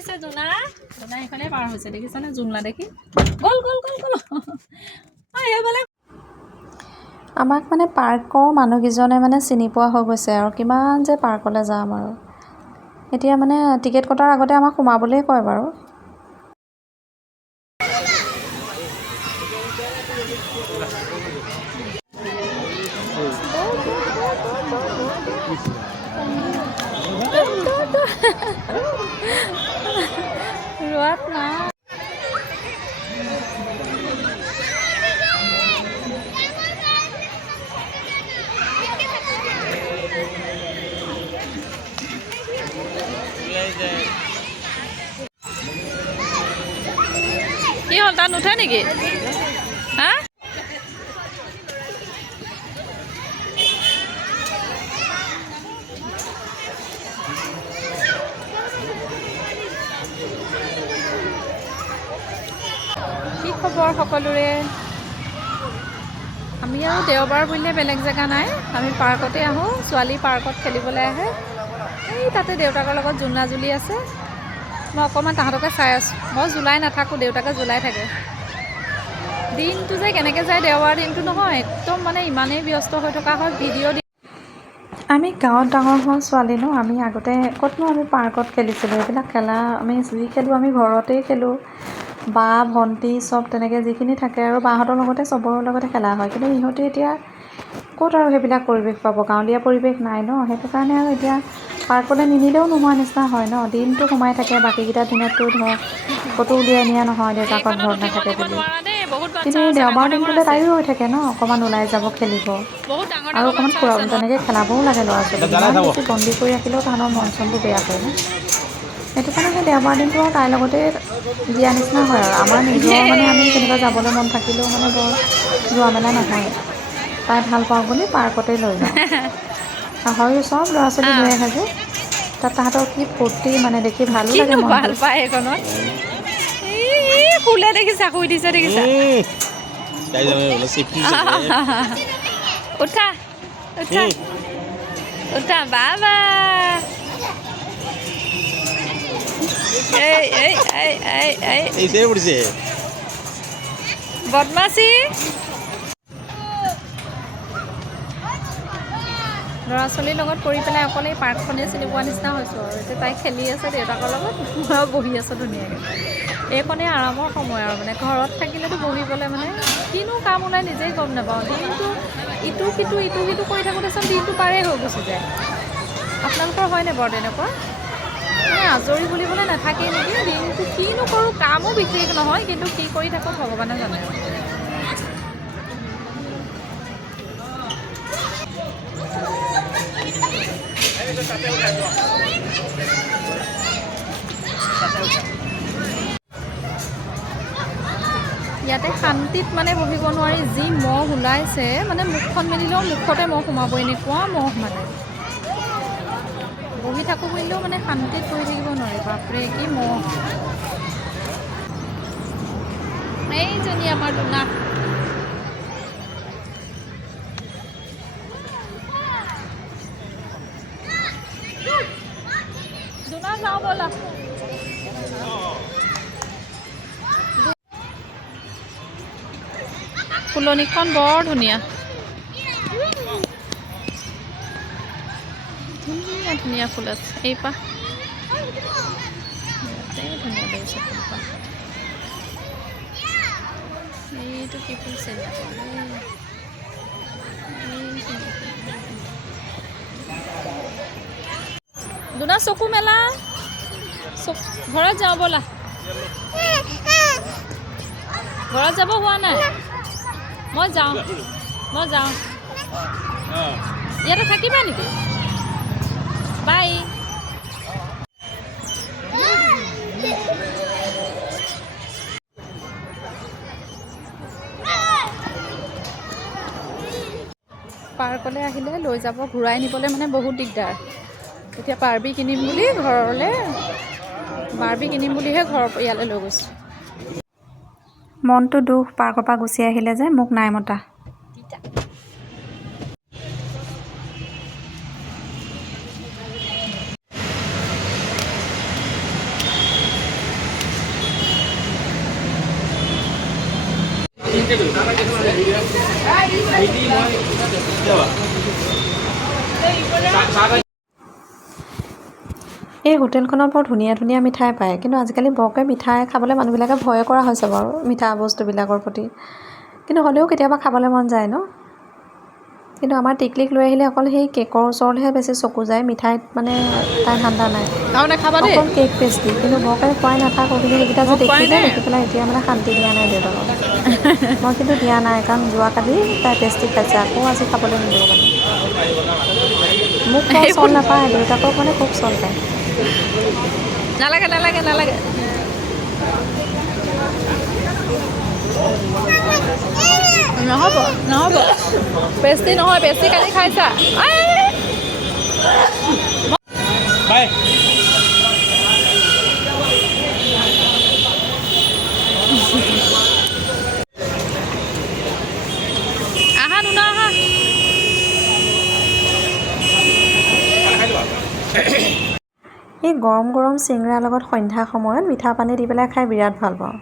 আহিছে জোনা জোনা এইফালে পাৰ হৈছে দেখিছানে জোনলা দেখি গল গল গল গল এইফালে আমাক মানে পাৰ্কৰ মানুহকেইজনে মানে চিনি পোৱা হৈ গৈছে আৰু কিমান যে পাৰ্কলৈ যাম আৰু এতিয়া মানে টিকেট কটাৰ আগতে আমাক সোমাবলৈ কয় বাৰু ৰোৱাত না কি হ'ল তাত নুঠে নেকি হা কি খবৰ সকলোৰে আমি আৰু দেওবাৰ বুলিলে বেলেগ জেগা নাই আমি পাৰ্কতে আহোঁ ছোৱালী পাৰ্কত খেলিবলৈ আহে এই তাতে দেউতাকৰ লগত জোলনা জুলি আছে মই অকণমান তাহাঁতকে চাই আছোঁ মই জুলাই নাথাকোঁ দেউতাকে জুলাই থাকে দিনটো যে কেনেকৈ যায় দেওবাৰ দিনটো নহয় একদম মানে ইমানেই ব্যস্ত হৈ থকা হয় ভিডিঅ' আমি গাঁৱত ডাঙৰ হোৱা ছোৱালী ন আমি আগতে ক'তনো আমি পাৰ্কত খেলিছিলোঁ এইবিলাক খেলা আমি যি খেলোঁ আমি ঘৰতেই খেলোঁ বা ভণ্টি চব তেনেকৈ যিখিনি থাকে আৰু বাহঁতৰ লগতে চবৰে লগতে খেলা হয় কিন্তু ইহঁতে এতিয়া ক'ত আৰু সেইবিলাক পৰিৱেশ পাব গাঁৱলীয়া পৰিৱেশ নাই ন সেইটো কাৰণে আৰু এতিয়া পাৰ্কলৈ নিনিলেও নোহোৱা নিচিনা হয় ন দিনটো সোমাই থাকে বাকীকেইটা দিনততো ধৰক ক'তো উলিয়াই নিয়া নহয় দেউতাকৰ ঘৰত নাথাকে বুলি কিন্তু এই দেওবাৰ দিনটোলৈ তাইও হৈ থাকে ন অকণমান ওলাই যাব খেলিব আৰু অকণমান ফুৰাব তেনেকৈ খেলাবও লাগে ল'ৰা ছোৱালী ইমান বেছি বন্দী কৰি ৰাখিলেও তাহাঁতৰ মন চনবোৰ বেয়া হয় ন সেইটো কাৰণে সেই দেওবাৰ দিনটো আৰু তাইৰ লগতে দিয়া নিচিনা হয় আৰু আমাৰ নিজৰ মানে আমি কেনিবা যাবলৈ মন থাকিলেও মানে বৰ যোৱা মেলা নহয় তাই ভাল পাওঁ বুলি পাৰ্কতেই লৈ যাওঁ হয়ো চব ল'ৰা ছোৱালী লৈ আহে যে তাত তাহাঁতৰ কি ফূৰ্তি মানে দেখি ভালো লাগে মনটো ভাল পায় এইখনত ফুলে দেখিছা শুই দিছে দেখিছা উঠা উঠা উঠা বাবা এই এই এই এই এই এইছে পড়ছে বদমাছি ল'ৰা ছোৱালীৰ লগত পৰি পেলাই অকলে এই পাৰ্কখনেই চিনি পোৱা নিচিনা হৈছোঁ আৰু এতিয়া তাই খেলি আছে দেউতাকৰ লগত মই বহি আছোঁ ধুনীয়াকৈ এইখনেই আৰামৰ সময় আৰু মানে ঘৰত থাকিলেতো বহিবলৈ মানে কিনো কাম ওলাই নিজেই গম নাপাওঁ দিনটো ইটো সিটো কৰি থাকোঁতেচোন দিনটো পাৰেই হৈ গুচি যায় আপোনালোকৰ হয়নে বাৰু তেনেকুৱা মানে আজৰি বুলিবলৈ নাথাকেই নেকি দিনটো কিনো কৰোঁ কামো বিশেষ নহয় কিন্তু কি কৰি থাকোঁ ভগৱানে জানে ইয়াতে শান্তিত মানে বহিব নোৱাৰি যি মহ ওলাইছে মানে মুখখন মেলিলেও মুখতে মহ সোমাব এনেকুৱা মহ মানে বহি থাকোঁ বুলিলেও মানে শান্তিত বহি থাকিব নোৱাৰি বাপৰে কি মহ এইজনী আমাৰ দুনা দুনা যাওঁ ব'লা ফুলনিখন বৰ ধুনীয়া ধুনীয়া ধুনীয়া ফুল আছে এইপা ধুনীয়া লাগিছে ফুলপা এইটো কি ফুল চিনি দুনা চকু মেলা ঘৰত যাওঁ ব'লা ঘৰত যাব হোৱা নাই মই যাওঁ ইয়াতে থাকিবা নেকি বাই পাৰ্কলৈ আহিলে লৈ যাব ঘূৰাই নিবলৈ মানে বহুত দিগদাৰ এতিয়া বাৰ্বি কিনিম বুলিহে ঘৰৰ ইয়ালৈ লৈ গৈছোঁ মনটো দুখ পাৰ্কৰ পৰা গুচি আহিলে যে মোক নাই মতা এই হোটেলখনত বৰ ধুনীয়া ধুনীয়া মিঠাই পায়, কিন্তু আজিকালি বৰকৈ মিঠাই খাবলৈ মানুহবিলাকে ভয়ে কৰা হৈছে বাৰু মিঠা বস্তুবিলাকৰ প্ৰতি, কিন্তু হ'লেও কেতিয়াবা খাবলৈ মন যায় ন। কিন্তু আমাৰ টিকলিক লৈ আহিলে অকল সেই কেকৰ ওচৰলৈহে বেছি চকু যায়, মিঠাইত মানে তাই ধান্দা নাই, অকল কেক পেষ্ট্ৰি, কিন্তু বৰকৈ খুৱাই নাথাকোঁ, কিন্তু সেইকেইটা যে দেখিলে দেখি পেলাই এতিয়া মানে শান্তি দিয়া নাই দেউতাকক। মই কিন্তু দিয়া নাই, কাৰণ যোৱাকালি তাই পেষ্ট্ৰি খাইছে, আকৌ আজি খাবলৈ নিদিওঁ মানে। মোক বৰ চল নাপায়, দেউতাকক মানে খুব চল পায়। নালাগে নালাগে নালাগে। নহ'ব নহ'ব, পেষ্ট্ৰি নহয়, পেষ্ট্ৰি কালি খাইছা। আহা নুনা আহা। এই গৰম গৰম চিংৰাৰ লগত সন্ধ্যা সময়ত মিঠা পানী দি পেলাই খাই বিৰাট ভাল পাওঁ।